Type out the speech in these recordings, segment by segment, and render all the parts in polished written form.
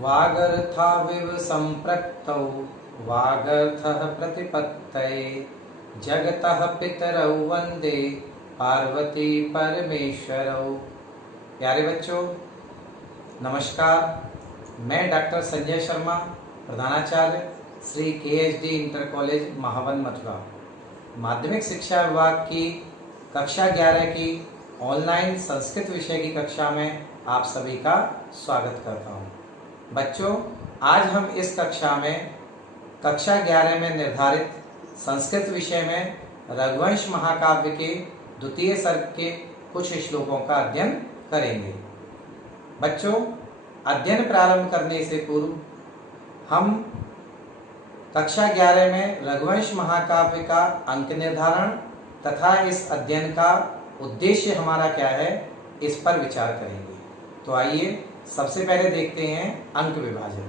वागर्थाविव सम्पृक्तौ वागर्थः प्रतिपत्तये जगतः पितरौ वन्दे पार्वती परमेश्वरौ। प्यारे बच्चों, नमस्कार। मैं डॉक्टर संजय शर्मा, प्रधानाचार्य Shri KSD inter college Mahavan Mathura, माध्यमिक शिक्षा विभाग की कक्षा 11 की ऑनलाइन संस्कृत विषय की कक्षा में आप सभी का स्वागत करता हूं। बच्चों, आज हम इस कक्षा में कक्षा 11 में निर्धारित संस्कृत विषय में रघुवंश महाकाव्य के द्वितीय सर्ग के कुछ श्लोकों का अध्ययन करेंगे। बच्चों, अध्ययन प्रारंभ करने से पूर्व हम कक्षा 11 में रघुवंश महाकाव्य का अंक निर्धारण तथा इस अध्ययन का उद्देश्य हमारा क्या है, इस पर विचार करेंगे। तो आइए सबसे पहले देखते हैं अंक विभाजन।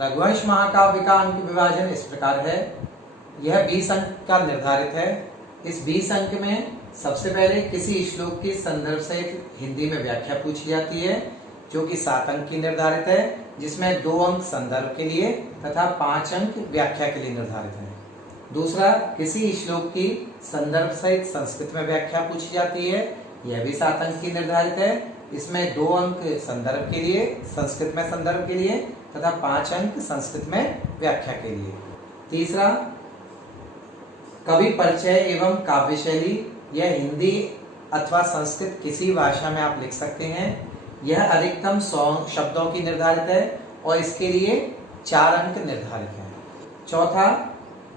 रघुवंश महाकाव्य का अंक विभाजन इस प्रकार है। यह 20 अंक का निर्धारित है। इस 20 अंक में सबसे पहले किसी श्लोक की संदर्भ सहित हिंदी में व्याख्या पूछी जाती है, जो कि 7 अंक की निर्धारित है, जिसमें 2 अंक संदर्भ के लिए तथा 5 अंक व्याख्या के लिए निर्धारित है। दूसरा, किसी श्लोक की संदर्भ सहित संस्कृत में व्याख्या पूछी जाती है। यह भी 7 अंक की निर्धारित है। इसमें 2 अंक संदर्भ के लिए, संस्कृत में संदर्भ के लिए तथा 5 अंक संस्कृत में व्याख्या के लिए। तीसरा, कवि परिचय एवं काव्य शैली। यह हिंदी अथवा संस्कृत किसी भाषा में आप लिख सकते हैं। यह अधिकतम 100 शब्दों की निर्धारित है और इसके लिए 4 अंक निर्धारित हैं। चौथा,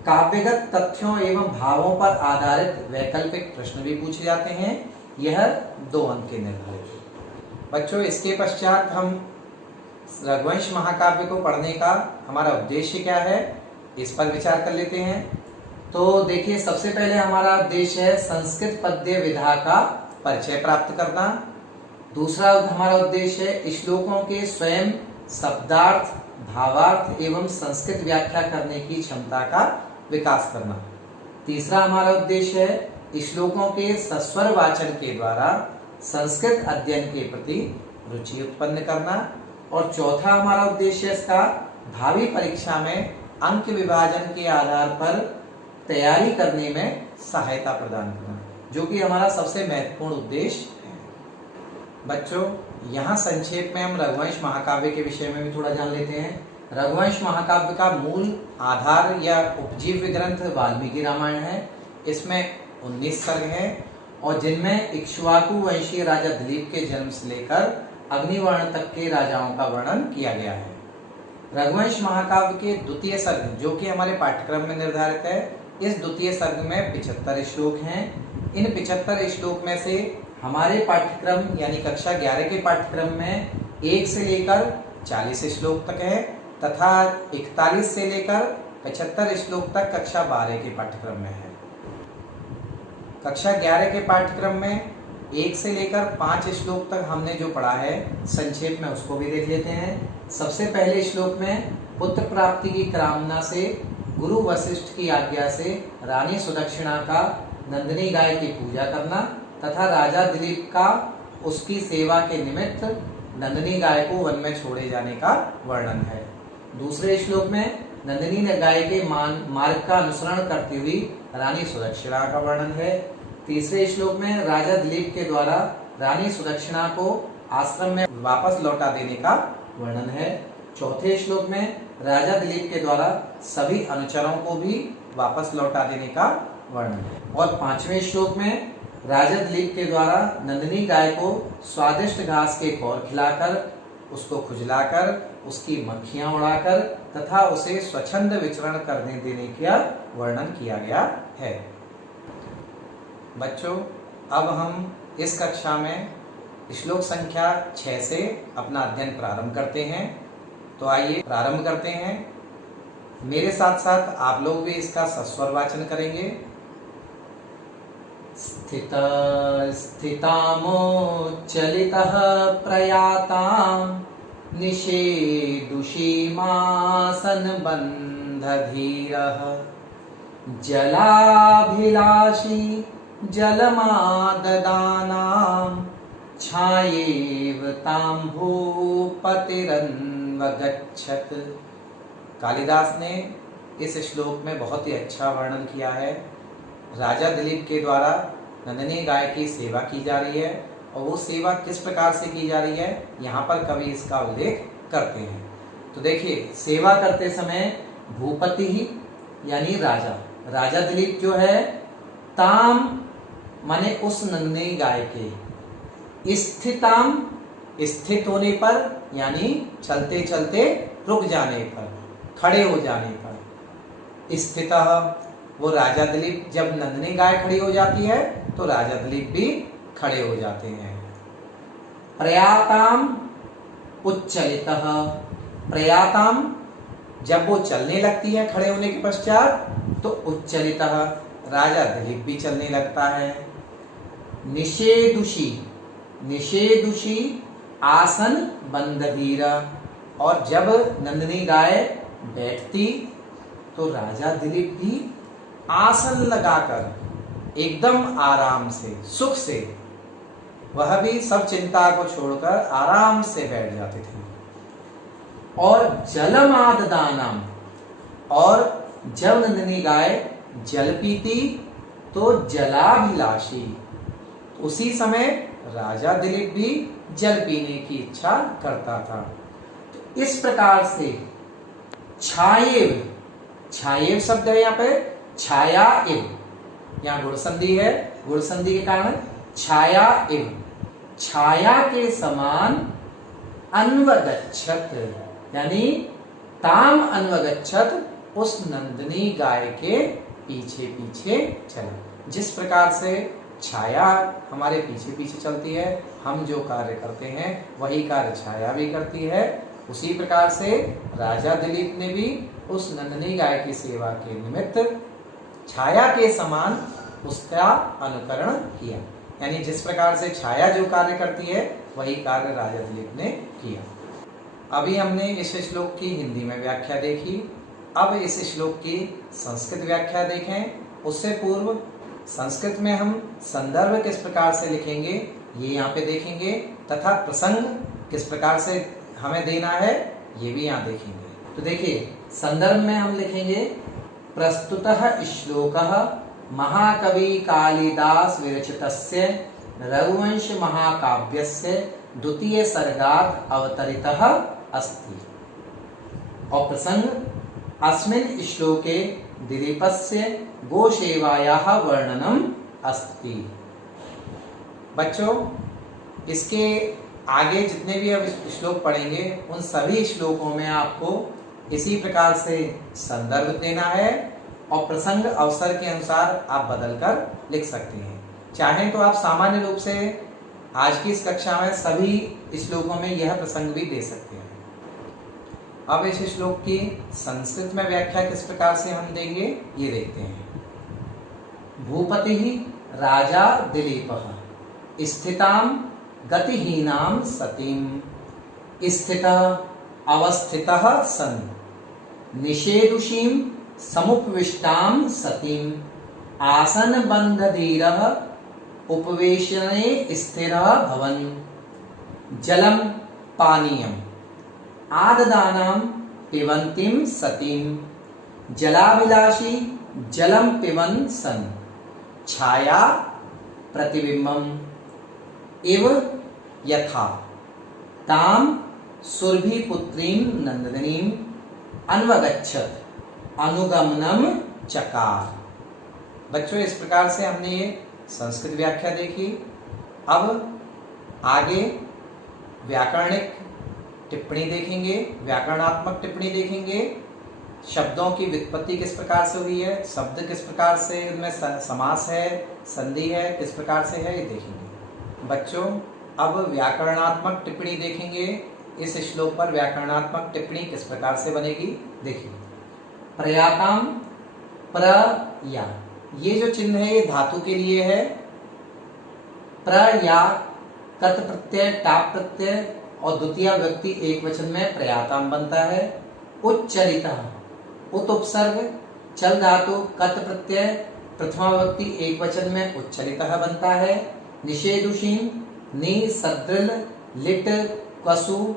काव्यगत तथ्यों एवं भावों पर आधारित वैकल्पिक प्रश्न भी पूछे जाते हैं। यह 2 अंक के निर्धारित है। बच्चों, इसके पश्चात हम रघुवंश महाकाव्य को पढ़ने का हमारा उद्देश्य क्या है, इस पर विचार कर लेते हैं। तो देखिए, सबसे पहले हमारा उद्देश्य है संस्कृत पद्य विधा का परिचय प्राप्त करना। दूसरा हमारा उद्देश्य है श्लोकों के स्वयं शब्दार्थ, भावार्थ एवं संस्कृत व्याख्या करने की क्षमता का विकास करना। तीसरा हमारा उद्देश्य है श्लोकों के सस्वर वाचन के द्वारा संस्कृत अध्ययन के प्रति रुचि उत्पन्न करना। और चौथा हमारा उद्देश्य इसका भावी परीक्षा में अंक विभाजन के आधार पर तैयारी करने में सहायता प्रदान करना, जो कि हमारा सबसे महत्वपूर्ण उद्देश्य है। बच्चों, यहाँ संक्षेप में हम रघुवंश महाकाव्य के विषय में भी थोड़ा जान लेते हैं। रघुवंश महाकाव्य का मूल आधार या उपजीव्य ग्रंथ वाल्मीकि रामायण है। इसमें 19 सर्ग हैं और जिनमें इक्ष्वाकु वंशीय राजा दिलीप के जन्म से लेकर अग्निवर्ण तक के राजाओं का वर्णन किया गया है। रघुवंश महाकाव्य के द्वितीय सर्ग, जो कि हमारे पाठ्यक्रम में निर्धारित है, इस द्वितीय सर्ग में 75 श्लोक हैं। इन 75 श्लोक में से हमारे पाठ्यक्रम यानी कक्षा 11 के पाठ्यक्रम में 1 से लेकर 40 श्लोक तक है तथा 41 से लेकर 75 श्लोक तक कक्षा 12 के पाठ्यक्रम में है। कक्षा 11 के पाठ्यक्रम में 1 से लेकर 5 श्लोक तक हमने जो पढ़ा है, संक्षेप में उसको भी देख लेते हैं। सबसे पहले श्लोक में पुत्र प्राप्ति की कामना से गुरु वशिष्ठ की आज्ञा से रानी सुदक्षिणा का नंदिनी गाय की पूजा करना तथा राजा दिलीप का उसकी सेवा के निमित्त नंदिनी गाय को वन में छोड़े जाने का वर्णन है। दूसरे श्लोक में नंदिनी गाय के मार्ग का अनुसरण करती हुई रानी सुदक्षिणा का वर्णन है। तीसरे श्लोक में राजा दिलीप के द्वारा रानी सुदक्षिणा को आश्रम में वापस लौटा देने का वर्णन है। चौथे श्लोक में राजा दिलीप के द्वारा सभी अनुचरों को भी वापस लौटा देने का वर्णन है। और 5वें श्लोक में राजा दिलीप के द्वारा नंदिनी गाय को स्वादिष्ट घास के कौर खिलाकर, उसको खुजलाकर, उसकी मक्खियां उड़ाकर तथा उसे स्वच्छंद विचरण करने देने का वर्णन किया गया है। बच्चों, अब हम इस कक्षा में श्लोक संख्या 6 से अपना अध्ययन प्रारंभ करते हैं। तो आइए प्रारंभ करते हैं। मेरे साथ साथ आप लोग भी इसका सस्वर वाचन करेंगे। स्थितामोच्चलितः प्रयातां निषेदुषीमासनबन्धधीरः जलाभिलाषी जलमाददानां छायेव तां भूपतिरन्यः अन्वगच्छत्। कालिदास ने इस श्लोक में बहुत ही अच्छा वर्णन किया है। राजा दिलीप के द्वारा नंदिनी गाय की सेवा की जा रही है और वो सेवा किस प्रकार से की जा रही है यहाँ पर कवि इसका उल्लेख करते हैं। तो देखिए, सेवा करते समय भूपति ही यानी राजा दिलीप जो है, ताम माने उस नंदिनी गाय के, स्थिताम स्थित होने पर यानी चलते चलते रुक जाने पर, खड़े हो जाने पर, स्थितः वो राजा दिलीप जब नंदिनी गाय खड़ी हो जाती है तो राजा दिलीप भी खड़े हो जाते हैं। प्रयाताम उच्चलितः, प्रयाताम जब वो चलने लगती है खड़े होने के पश्चात तो उच्चलितः राजा दिलीप भी चलने लगता है। निषेदुषी, निषेदुषी आसन बंधधीर, और जब नंदिनी गाय बैठती तो राजा दिलीप भी आसन लगाकर एकदम आराम से, सुख से, वह भी सब चिंता को छोड़कर आराम से बैठ जाते थे। और जलमाददानम, और जब नंदिनी गाय जल पीती तो जलाभिलाषी, उसी समय राजा दिलीप भी जल पीने की इच्छा करता था। तो इस प्रकार से छायेव, छायेव शब्द है यहाँ पे, छाया इव, यहाँ गुण संधि है, गुण संधि के कारण छाया इव, छाया के समान अन्वगच्छत, यानी ताम अन्वगच्छत, उस नंदिनी गाय के पीछे पीछे चला। जिस प्रकार से छाया हमारे पीछे पीछे चलती है, हम जो कार्य करते हैं वही कार्य छाया भी करती है, उसी प्रकार से राजा दिलीप ने भी उस नंदिनी गाय की सेवा के निमित्त छाया के समान उसका अनुकरण किया। यानी जिस प्रकार से छाया जो कार्य करती है वही कार्य राजा दिलीप ने किया। अभी हमने इस श्लोक की हिंदी में व्याख्या देखी, अब इस श्लोक की संस्कृत व्याख्या देखें। उससे पूर्व संस्कृत में हम संदर्भ किस प्रकार से लिखेंगे ये यहाँ पे देखेंगे, तथा प्रसंग किस प्रकार से हमें देना है ये भी यहाँ देखेंगे। तो देखिए, संदर्भ में हम लिखेंगे प्रस्तुतः श्लोकः महाकवि कालिदास विरचितस्य रघुवंश महाकाव्यस्य द्वितीय सर्गात् अवतरितः अस्ति। और प्रसंग अस्मिन् श्लोके दिलीपस्य गोसेवायाः वर्णनम अस्ति। बच्चों, इसके आगे जितने भी अब श्लोक पढ़ेंगे उन सभी श्लोकों में आपको इसी प्रकार से संदर्भ देना है और प्रसंग अवसर के अनुसार आप बदलकर लिख सकते हैं। चाहें तो आप सामान्य रूप से आज की इस कक्षा में सभी श्लोकों में यह प्रसंग भी दे सकते हैं। अब इस श्लोक की संस्कृत में व्याख्या किस प्रकार से हम देंगे ये देखते हैं। भूपति राजा दिलीपः स्थितां गतिहीनां सतीं स्थितः अवस्थितः सन् निषेदुषीं समुपविष्टां सतीं आसनबन्धधीरः उपवेशने स्थिरः भवन् जलं पानीयम् आददानां पिबन्तीं सतीं जलाभिलाषी जलं पिबन् सन् छाया प्रतिबिम्बम् इव यथा तां सुरभिपुत्रीं नंदिनीं अन्वगच्छत् अनुगमनम चकार। बच्चों, इस प्रकार से हमने ये संस्कृत व्याख्या देखी। अब आगे व्याकरणिक टिप्पणी देखेंगे, व्याकरणात्मक टिप्पणी देखेंगे। शब्दों की व्युत्पत्ति किस प्रकार से हुई है, शब्द किस प्रकार से उनमें समास है, संधि है, किस प्रकार से है, ये देखेंगे। बच्चों, अब व्याकरणात्मक टिप्पणी देखेंगे। इस श्लोक पर व्याकरणात्मक टिप्पणी किस प्रकार से बनेगी देखिए। प्रयाताम, प्रया, ये जो चिन्ह है ये धातु के लिए है। प्रया कर्त प्रत्यय, टाप प्रत्यय और द्वितीय व्यक्ति एक वचन में प्रयाताम बनता है। उच्चरितः, उत उपसर्ग, चल धातु कत प्रत्यय, प्रथमा व्यक्ति एक वचन में उच्चरितः बनता है। निषेदुषीं, नि सदृल लिट क्वसु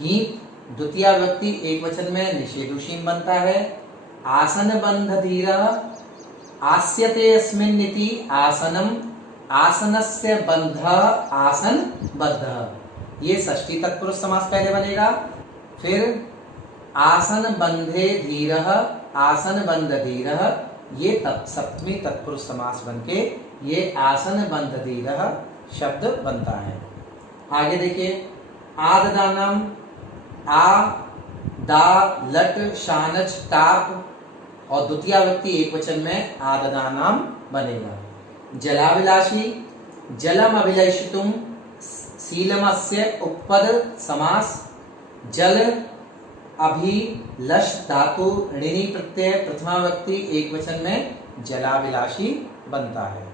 हीप द्वितीय व्यक्ति एक वचन में निषेधुषीम बनता है। आसन बंध धीरः आस्यते अस्मिन् इति आसनम आसनस्य बंधः आसन बद्धः, ये षष्ठी तत्पुरुष समास पहले बनेगा। फिर आसन बंधे धीरः आसन बंध धीरः, ये सप्तमी तत्पुरुष समास बनके ये आसन बंध धीरः शब्द बनता है। आगे देखिए, आददानम आ दा लट शानच टाप, और द्वितीय व्यक्ति एक वचन में आददानाम बनेगा। जलाभिलाषी जलम अभिलषितुम शीलमस्य उपपद समास, जल अभिलष धातु ऋणी प्रत्यय प्रथमा व्यक्ति एक वचन में जलाभिलाषी बनता है।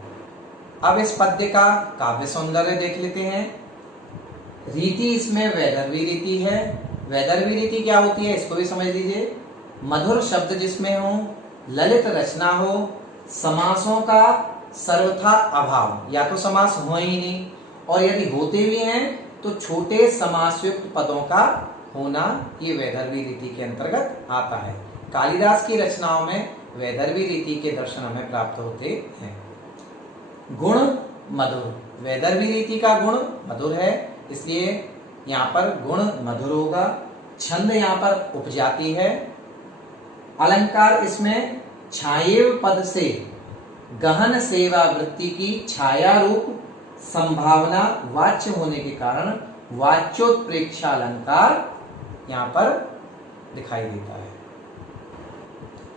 अब इस पद्य का काव्य सौंदर्य देख लेते हैं। रीति इसमें वैदर्भी रीति है। वैदर्भी रीति क्या होती है इसको भी समझ लीजिए। मधुर शब्द जिसमें हो, ललित रचना हो, समासों का सर्वथा अभाव, या तो समास हो ही नहीं, और यदि होते भी हैं तो छोटे समासयुक्त पदों का होना, ये वैदर्भी रीति के अंतर्गत आता है। कालिदास की रचनाओं में वैदर्भी रीति के दर्शन हमें प्राप्त होते हैं। गुण मधुर, वैदर्भी रीति का गुण मधुर है, इसलिए यहाँ पर गुण मधुर होगा। छंद यहाँ पर उपजाति है। अलंकार इसमें छायेव पद से गहन सेवा वृत्ति की छाया रूप संभावना वाच्य होने के कारण वाच्योत्प्रेक्षा अलंकार यहाँ पर दिखाई देता है।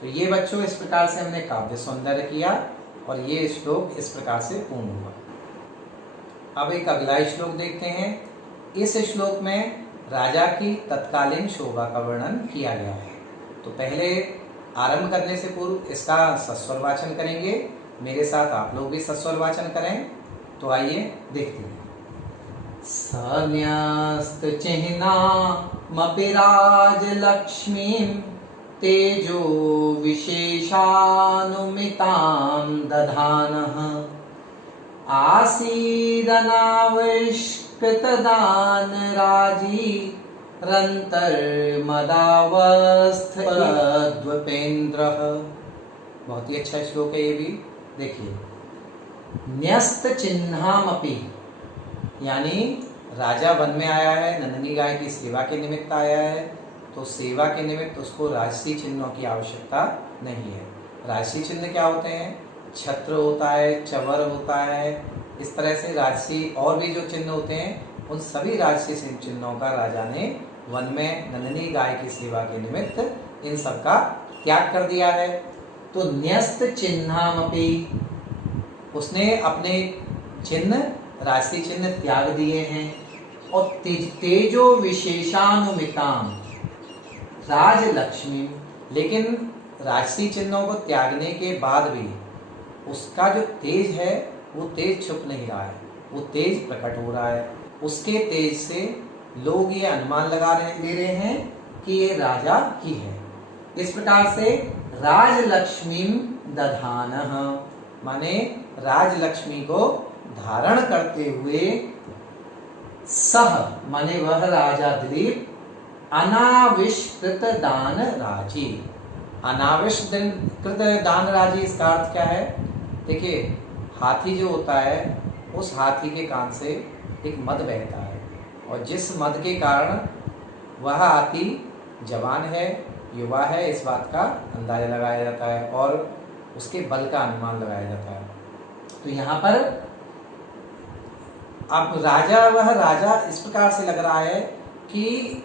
तो ये बच्चों इस प्रकार से हमने काव्य सौंदर्य किया और ये श्लोक इस प्रकार से पूर्ण हुआ। अब एक अगला श्लोक देखते हैं। इस श्लोक में राजा की तत्कालीन शोभा का वर्णन किया गया है। तो पहले आरंभ करने से पूर्व इसका सस्वर वाचन करेंगे। मेरे साथ आप लोग भी सस्वर वाचन करें। तो आइए देखते हैं। सन्यस्त चिह्नामपि राजलक्ष्मीं तेजो विशेषानुमितां दधानः आसीदनाविष्कृतदान राजी रन्तर्मदावस्थद्वपेन्द्रः। बहुत ही अच्छा श्लोक है ये भी। देखिए, न्यस्त चिह्नामपि, यानी राजा वन में आया है, नंदिनी गाय की सेवा के निमित्त आया है, तो सेवा के निमित्त उसको राजसी चिन्हों की आवश्यकता नहीं है। राजसी चिन्ह क्या होते हैं? छत्र होता है, चवर होता है, इस तरह से राजसी और भी जो चिन्ह होते हैं, उन सभी राजसी चिन्हों का राजा ने वन में नंदिनी गाय की सेवा के निमित्त इन सब का त्याग कर दिया है। तो न्यस्त चिन्हामपि, उसने अपने चिन्ह राजसी चिन्ह त्याग दिए हैं। और तेजो विशेषानुमिताम राजलक्ष्मी, लेकिन राजसी चिन्हों को त्यागने के बाद भी उसका जो तेज है वो तेज छुप नहीं रहा है, वो तेज प्रकट हो रहा है। उसके तेज से लोग ये अनुमान ले रहे हैं कि ये राजा की है। इस प्रकार से राजलक्ष्मी दधानः, माने राजलक्ष्मी को धारण करते हुए सह, माने वह राजा दिलीप, अनाविष्कृत दान राजी। अनाविष्कृत दान राजी, इसका अर्थ क्या है? देखिए, हाथी जो होता है उस हाथी के कान से एक मद बहता है, और जिस मद के कारण वह हाथी जवान है, युवा है, इस बात का अंदाजा लगाया जाता है और उसके बल का अनुमान लगाया जाता है। तो यहाँ पर अब वह राजा इस प्रकार से लग रहा है कि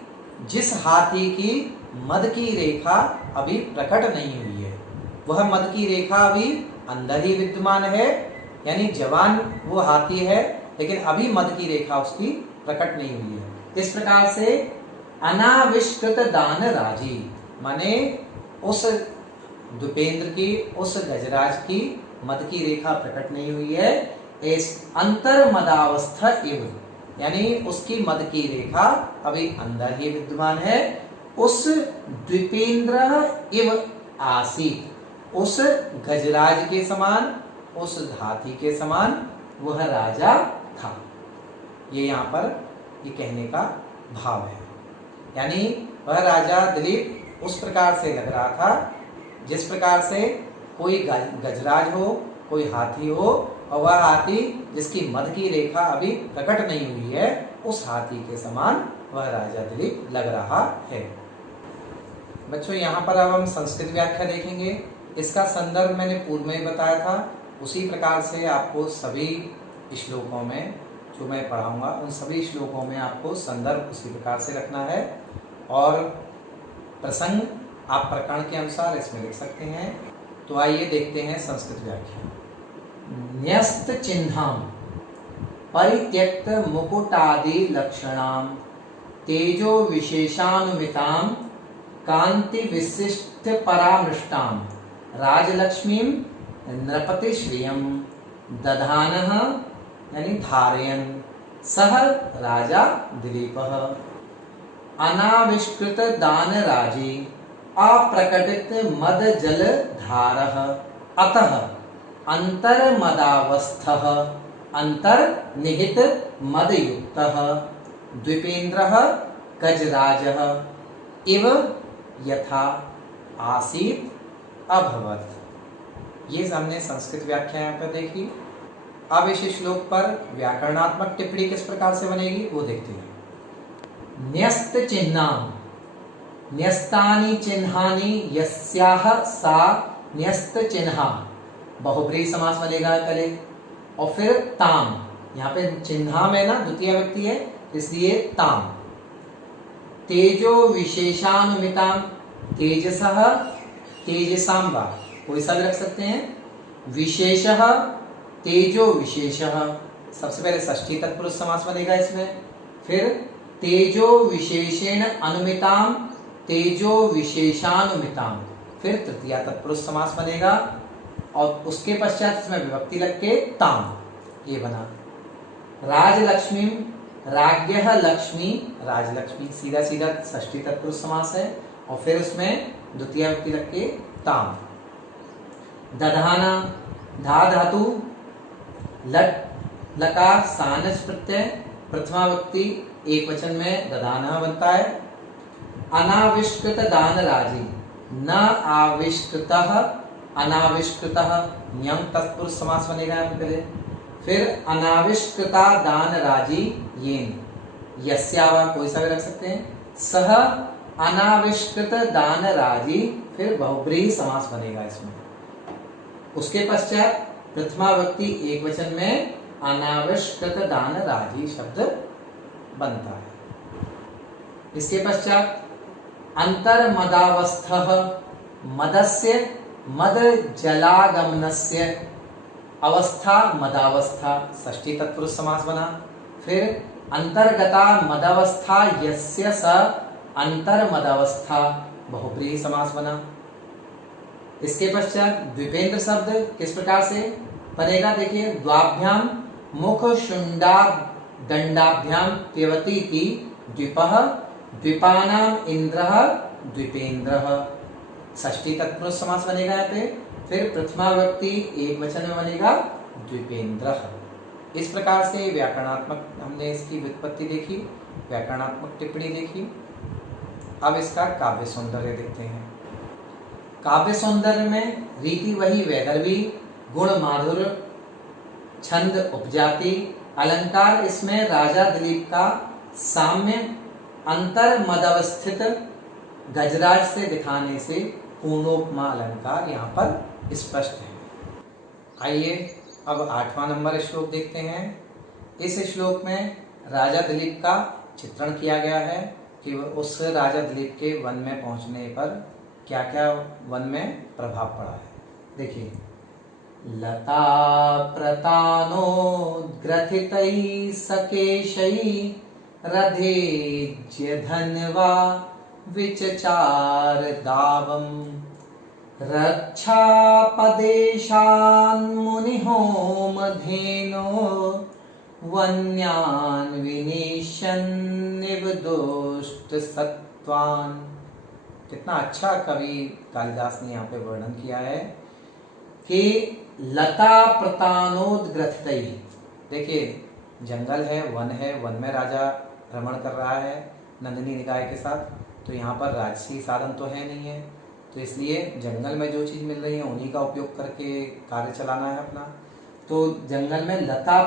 जिस हाथी की मद की रेखा अभी प्रकट नहीं हुई है, वह मद की रेखा अभी अंदर ही विद्यमान है, यानी जवान वो हाथी है लेकिन अभी मद की रेखा उसकी प्रकट नहीं हुई है। इस प्रकार से अनाविष्कृत दान राजी, माने उस द्विपेंद्र की, उस गजराज की मद की रेखा प्रकट नहीं हुई है। इस अंतर मदावस्था इव, यानी उसकी मद की रेखा अभी अंदर ही विद्यमान है। उस द्विपेंद्र इव आसीत, उस गजराज के समान, उस हाथी के समान वह राजा था। ये यहाँ पर ये कहने का भाव है। यानी वह राजा दिलीप उस प्रकार से लग रहा था जिस प्रकार से कोई गजराज हो, कोई हाथी हो, और वह हाथी जिसकी मध की रेखा अभी प्रकट नहीं हुई है, उस हाथी के समान वह राजा दिलीप लग रहा है। बच्चों, यहाँ पर अब हम संस्कृत व्याख्या देखेंगे। इसका संदर्भ मैंने पूर्व में ही बताया था, उसी प्रकार से आपको सभी श्लोकों में जो मैं पढ़ाऊंगा उन सभी श्लोकों में आपको संदर्भ उसी प्रकार से रखना है, और प्रसंग आप प्रकरण के अनुसार इसमें लिख सकते हैं। तो आइए देखते हैं संस्कृत व्याख्या। न्यस्त चिन्हाम परित्यक्त मुकुटादि लक्षणाम तेजो विशेषानुमिताम कांति विशिष्ट परामृष्टाम राजलक्ष्मीम नृपति श्रियम दधानः यानी धारयन् सह राजा दिलीपः अनाविष्कृत दान राजी अप्रकटित मद जल धारः अतः अंतर्मदावस्थः अंतर्निहित मदयुक्तः द्विपेन्द्रः गजराजः इव यथा आसीत अभवत्। ये हमने संस्कृत व्याख्या यहाँ पर देखी। अब इस श्लोक पर व्याकरणात्मक टिप्पणी किस प्रकार से बनेगी वो देखते हैं। न्यस्त चिन्हाम, न्यस्तानि चिन्हानि यस्याह सा न्यस्त चिन्हा, बहुब्रीहि समास बनेगा पहले, और फिर ताम, यहाँ पे चिन्हा में ना द्वितीय व्यक्ति है इसलिए ताम। तेजो विशेषानुमिताम, तेजसः तेजसाम वा, कोई सा भी रख सकते हैं। विशेषः तेजो विशेषः, सबसे पहले षष्ठी तत्पुरुष समास बनेगा इसमें। फिर तेजो विशेषेण अनुमिताम, तेजो विशेषानुमिताम, फिर तृतीया तत्पुरुष समास बनेगा, और उसके पश्चात इसमें विभक्ति लग के ताम, ये बना। राजलक्ष्मी, राज्ञः लक्ष्मी, राजलक्ष्मी, सीधा सीधा षष्ठी तत्पुरुष समास है, और फिर उसमें द्वितीय व्यक्ति लग के ताम। दधाना, धा धातु, लट लकार सानस प्रत्यय, प्रथमा व्यक्ति एक वचन में दधाना बनता है। अनाविष्कृत दान राजी, न आविष्कृतः अनाविष्कृतः, नियम तत्पुरुष समास बनेगा यहाँ पे। फिर अनाविष्कृता दान राजी येन, यस्यावा कोई सा भी रख सकते हैं। सह अनाविष्कृत दान राजी, फिर बहुब्रीहि समास बनेगा इसमें। उसके पश्चात प्रथमा व्यक्ति एक वचन में अनाविष्कृत दान राजी शब्द बनता है। इसके पश्चात अंतर मदावस्थः, मदस्य मद जलागमनस्य, अवस्था मदावस्था, षष्ठी तत्पुरुष समास बना। फिर अंतर्गता मदावस्था यस्य स अंतर मदावस्था, बहुब्रीहि समास बना। इसके पश्चात द्विपेंद्र शब्द किस प्रकार से बनेगा देखिए। द्वाभ्याम मुख शुंडा दंडाभ्याम पेवती इति द्विपः, द्विपानाम इंद्रः द्विपेंद्रः, षष्ठी तत्पुरुष समास बनेगा यहाँ पे। फिर प्रथमा व्यक्ति एक वचन में बनेगा द्विपेंद्रः। इस प्रकार से व्याकरणात्मक हमने इसकी व्युत्पत्ति देखी, व्याकरणात्मक टिप्पणी देखी। अब इसका काव्य सौंदर्य देखते हैं। काव्य सौंदर्य में रीति वही वैदर्भी, गुण माधुर्य, छंद उपजाति, अलंकार इसमें राजा दिलीप का साम्य अंतर मदवस्थित गजराज से दिखाने से पूर्णोपमा अलंकार यहाँ पर स्पष्ट है। आइए अब 8वां नंबर श्लोक देखते हैं। इस श्लोक में राजा दिलीप का चित्रण किया गया है कि उस राजा दिलीप के वन में पहुंचने पर क्या क्या वन में प्रभाव पड़ा है। देखिए, लता प्रतानोद्ग्रथितैः सकेशैः रथेज्य धन्वा विचचार दावम् रक्षापदेशान्मुनिहोमधेनो वन्यान् विनेष्यन्निव दुष्टसत्त्वान्। कितना अच्छा कवि कालिदास ने यहाँ पे वर्णन किया है कि लता प्रतानोद्ग्रथितैः, देखिए जंगल है, वन है, वन में राजा भ्रमण कर रहा है, नंदिनी निकाय के साथ, तो यहाँ पर राजसी साधन तो है नहीं है, तो इसलिए जंगल में जो चीज़ मिल रही है उन्हीं का उपयोग करके कार्य चलाना है अपना। तो जंगल में लता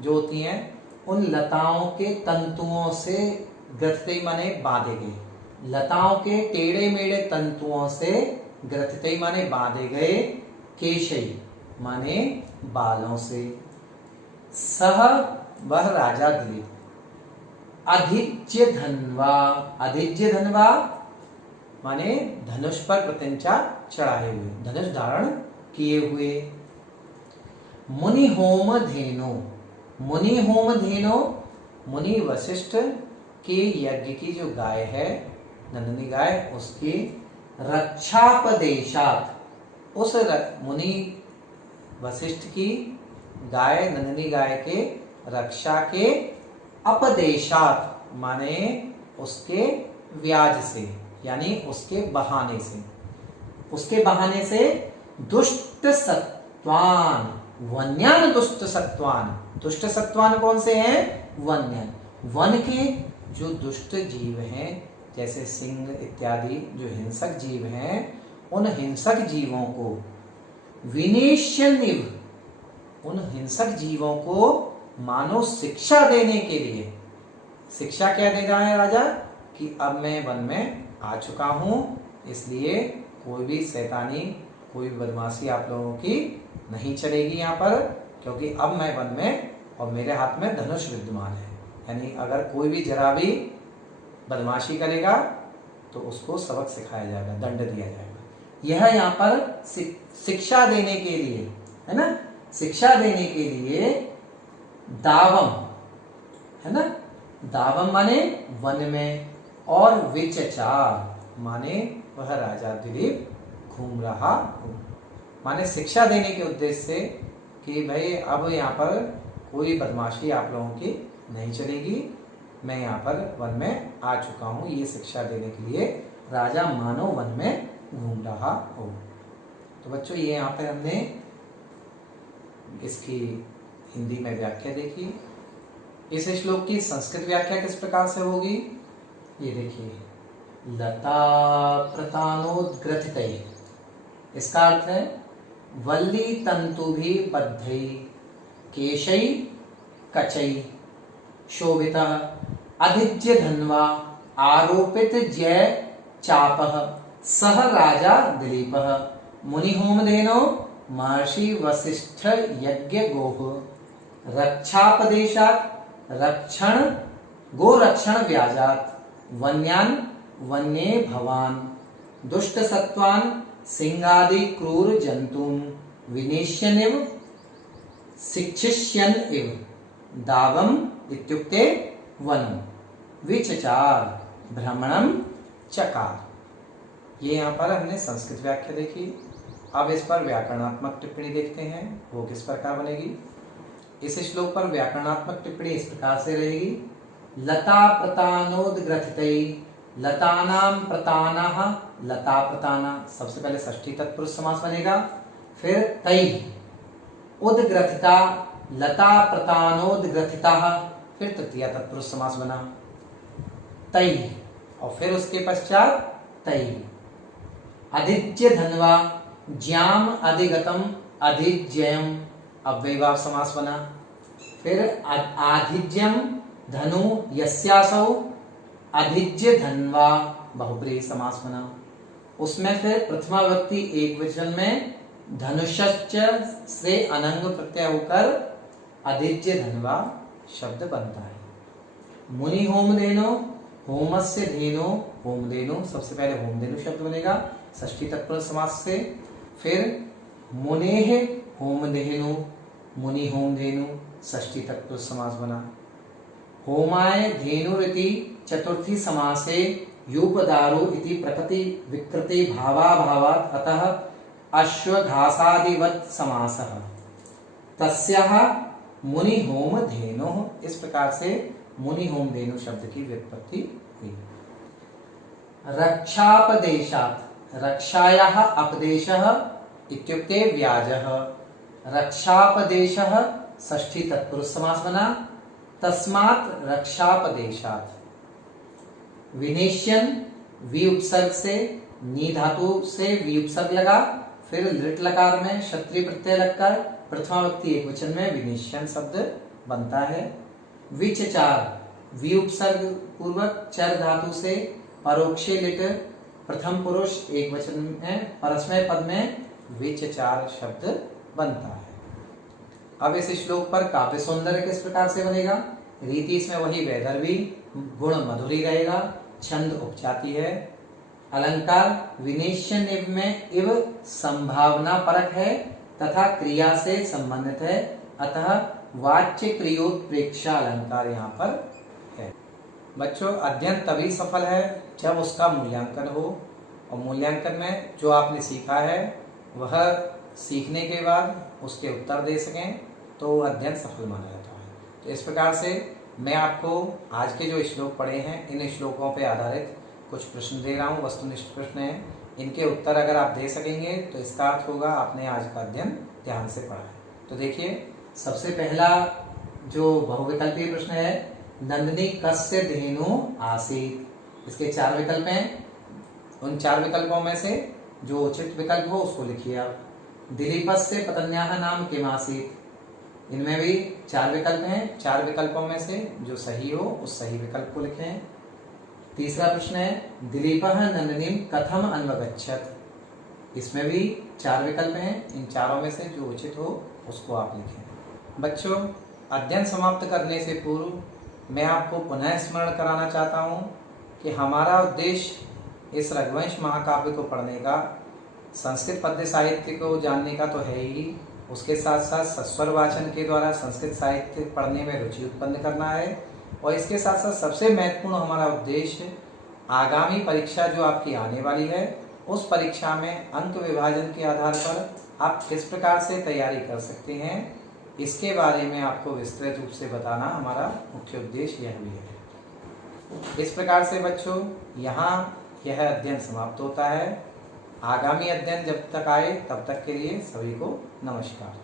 जो होती हैं उन लताओं के तंतुओं से ग्रथित माने बांधे गए, लताओं के टेढ़े मेढ़े तंतुओं से ग्रथित माने बांधे गए केशई माने बालों से। सह वह राजा दिलीप अधिज्य धनवा, अधिज्य धनवा माने धनुष पर प्रत्यंचा चढ़ाए हुए, धनुष धारण किए हुए। मुनि होम धेनु, मुनि होम धेनु मुनि वशिष्ठ के यज्ञ की जो गाय है नंदिनी गाय, उसकी रक्षापदेशात, उस मुनि वशिष्ठ की गाय नंदिनी गाय के रक्षा के अपदेशात माने उसके व्याज से, यानी उसके बहाने से, उसके बहाने से दुष्ट सत्वान, वन्यान दुष्ट सत्वान, दुष्ट सत्वान कौन से हैं? वन्यान, वन के जो दुष्ट जीव हैं जैसे सिंह इत्यादि जो हिंसक जीव हैं, उन हिंसक जीवों को विनिश्यनिव, उन हिंसक जीवों को मानो शिक्षा देने के लिए, शिक्षा क्या दे रहा है राजा कि अब मैं वन में आ चुका हूं, इसलिए कोई भी शैतानी कोई बदमाशी आप लोगों की नहीं चलेगी यहाँ पर, क्योंकि अब मैं वन में और मेरे हाथ में धनुष विद्यमान है। यानी अगर कोई भी जरा भी बदमाशी करेगा तो उसको सबक सिखाया जाएगा, दंड दिया जाएगा। यह यहाँ पर शिक्षा देने के लिए है ना, शिक्षा देने के लिए दावम है ना, दावम माने वन में, और विचचार माने वह राजा दिलीप घूम रहा हूं, माने शिक्षा देने के उद्देश्य से कि भाई अब यहाँ पर कोई बदमाशी आप लोगों की नहीं चलेगी, मैं यहाँ पर वन में आ चुका हूँ, ये शिक्षा देने के लिए राजा मानव वन में घूम रहा हो। तो बच्चों ये यहाँ पर हमने इसकी हिंदी में व्याख्या देखी। इस श्लोक की संस्कृत व्याख्या किस प्रकार से होगी ये देखिए, लता प्रतानोद्ग्रथितै, इसका अर्थ है वल्ली तंतु भी बद्धै केशै कचै शोभिता अधिज्य धन्वा आरोपित जय चापः सह राजा दिलीपः मुनि होमधेनो महर्षि वशिष्ठ यज्ञ गोह रक्षापदेशात रक्षण गोरक्षण व्याजात वन्यान वन्ये भवान दुष्ट सत्वान सिंहादि क्रूर जंतुम विनेश्यनिव शिक्षिष्यन इव दावम इत्युक्ते वनम विचचार भ्रमणम चकार। ये यहाँ पर हमने संस्कृत व्याख्या देखी। अब इस पर व्याकरणात्मक टिप्पणी देखते हैं, वो किस प्रकार बनेगी। इस श्लोक पर व्याकरणात्मक टिप्पणी इस प्रकार से रहेगी, लता प्रतानोद्ग्रथितै, लतानां प्रतानः, लता प्रताना, सबसे पहले षष्ठी तत्पुरुष समास बनेगा, फिर तै उद्ग्रथिता, लता प्रतानोद्ग्रथितः, फिर तृतीया तत्पुरुष समास बना तै, और फिर उसके पश्चात तै। अधिज्य धन्वा, ज्याम अधिगतम अधिज्यम, अव्ययभाव समास बना, फिर आधिज्यम धनु यस्यासौ अधिज्य धन्वा, बहुब्रीहि समास बना। उसमें फिर प्रथमा व्यक्ति एक वचन में धनुष्च से अनंग प्रत्यय होकर अधिज्य धन्वा शब्द बनता है। मुनि होमधेनु, होमस्य धेनु, होमधेनु, सबसे पहले होमधेनु शब्द बनेगा षष्ठी तत्पुरुष समास से, फिर मुनेः होमधेनु, मुनि होमधेनु, षष्ठी तत्पुरुष समास बना। होमाय धेनुरिति चतुर्थी समासे यूपदारु इति प्रकृति विकृति भावाभावात् अतः अश्वघासादिवत् समासः तस्याः मुनि होम धेनुः, इस प्रकार से मुनि होम धेनु शब्द की व्युत्पत्ति हुई। रक्षापदेशात्, रक्षायाः अपदेशः इत्युक्ते व्याजः, रक्षापदेशः षष्ठी तत्पुरुष समास बना, तस्मात् रक्षापदेशात्। विनेशियन वी उपसर्ग से नी धातु से वी उपसर्ग लगा, फिर लिट लकार में क्षत्रिय प्रत्यय लगकर प्रथमा व्यक्ति एकवचन में विनेशियन शब्द बनता है। विचचार वी उपसर्ग पूर्वक चर धातु से परोक्षे लिट प्रथम पुरुष एकवचन में परस्मय पद में विचचार शब्द बनता है। अब इस श्लोक पर काव्य सौंदर्य किस प्रकार से बनेगा? रीति इसमें वही वैदर्भी, गुण मधुरी रहेगा, छंद उपजाति है, अलंकार विनेशियन इव में इव संभावना परक है तथा क्रिया से संबंधित है, अतः वाच्य क्रियोत्प्रेक्षा अलंकार यहाँ पर है। बच्चों, अध्ययन तभी सफल है जब उसका मूल्यांकन हो, और मूल्यांकन में जो आपने सीखा है वह सीखने के बाद उसके उत्तर दे सकें तो अध्ययन सफल माना जाता है। तो इस प्रकार से मैं आपको आज के जो श्लोक पढ़े हैं, इन श्लोकों पर आधारित कुछ प्रश्न दे रहा हूँ, वस्तुनिष्ठ प्रश्न हैं। इनके उत्तर अगर आप दे सकेंगे तो इसका अर्थ होगा आपने आज का अध्ययन ध्यान से पढ़ा है। तो देखिए, सबसे पहला जो बहुविकल्पीय प्रश्न है, नंदिनी कस्य धेनु आसीत। इसके 4 विकल्प हैं, उन 4 विकल्पों में से जो उचित विकल्प हो उसको लिखिए आप। दिलीपस्य पत्न्याः नाम किम आसीत। इनमें भी 4 विकल्प हैं, 4 विकल्पों में से जो सही हो उस सही विकल्प को लिखें। तीसरा प्रश्न है, दिलीपः नंदिनीं कथम अन्वगच्छत। इसमें भी 4 विकल्प हैं, इन चारों में से जो उचित हो उसको आप लिखें। बच्चों, अध्ययन समाप्त करने से पूर्व मैं आपको पुनः स्मरण कराना चाहता हूँ कि हमारा उद्देश्य इस रघुवंश महाकाव्य को पढ़ने का, संस्कृत पद्य साहित्य को जानने का तो है ही, उसके साथ साथ सस्वर वाचन के द्वारा संस्कृत साहित्य पढ़ने में रुचि उत्पन्न करना है, और इसके साथ साथ सबसे महत्वपूर्ण हमारा उद्देश्य आगामी परीक्षा जो आपकी आने वाली है, उस परीक्षा में अंक विभाजन के आधार पर आप किस प्रकार से तैयारी कर सकते हैं, इसके बारे में आपको विस्तृत रूप से बताना हमारा मुख्य उद्देश्य यह भी है। इस प्रकार से बच्चों, यहाँ यह अध्ययन समाप्त होता है। आगामी अध्ययन जब तक आए तब तक के लिए सभी को नमस्कार।